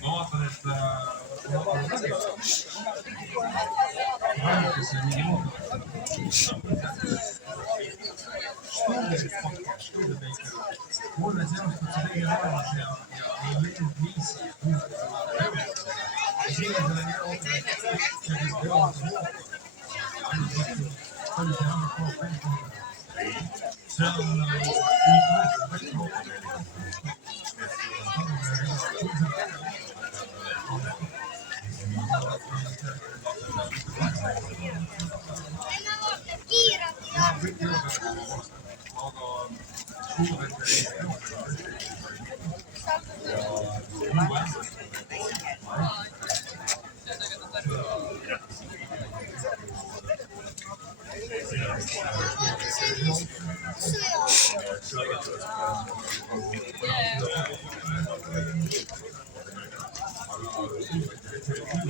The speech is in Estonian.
ma vaatan, et ainuke mingi muud. mulle seostub see kõige olemas ja ei leidnud viisi see on